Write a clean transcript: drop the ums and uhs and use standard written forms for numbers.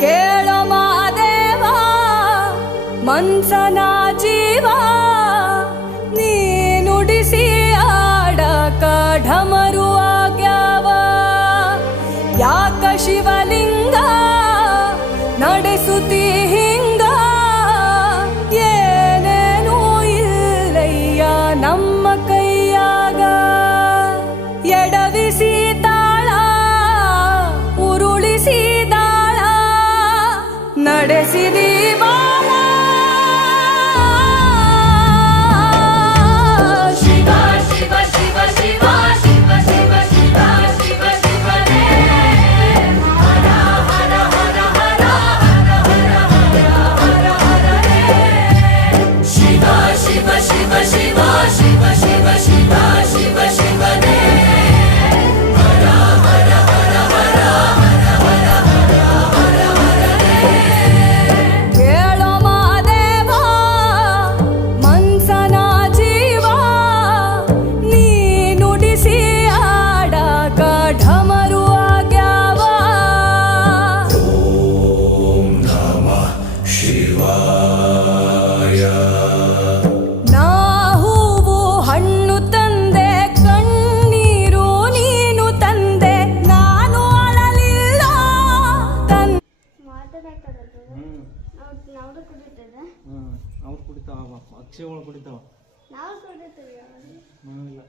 ಕೇಳೋ ಮಾದೇವ ಮನ್ಸನ ಜೀವ ನೀ ನುಡಿಸಿ ಆಡಕ ಢಮರು ಆಗ್ಯಾವ ಯಾಕ ಶಿವಲಿಂಗ ನಡೆಸುತ್ತಿ ಹಿಂಗ ಏನೇನೂ ಇಲ್ಲಯ್ಯ ನಮ್ಮ ಕೈಯಾಗ ಎಡವಿಸಿ ತಾಳ ಉರುಳಿಸಿ ದಾಳ ನಡೆಸಿದಿ ಬಾಳ ಶಿವ ಶಿವ ಶಿವ ಶಿವ ಶಿವ ಶಿವ ಶಿವ ಶಿವ ಶಿವನೇ ಹರ ಹರ ಹರ ಹರ ಹರ ಹರ ಹರ ಹರ ಹರೇ ಶಿವ ಶಿವ ಶಿವ ಶಿವ ಶಿವ ಶಿವ ಶಿವ ಶಿವ ಶಿವನೇ ಹರ ಹರ ಹರ ಹರ ಹರ ಹರ ಹರ ಹರ ಹರೇ ಕೇಳೋ ಮಾದೇವ ಮನ್ಸನ ಜೀವ ನೀ ನುಡಿಸಿ ಆಡಕ ಢಮರು ಆಗ್ಯಾವ ನಾ ಹೂವು ಹಣ್ಣು ತಂದೆ ಕಣ್ಣೀರು ನೀನು ತಂದೆ ನಾನು ಅಳಲಿಲ್ಲ ಮಾತಾಡಕ್ಕಾಗತ್ತದ ನಾವು ಕುಡಿತದ ಅವ್ರು ಕುಡಿತಾವ ಅಕ್ಷಯಗಳು ಕುಡಿತಾವ ನಾವು ಕುಡಿತೀವಿ ಇಲ್ಲ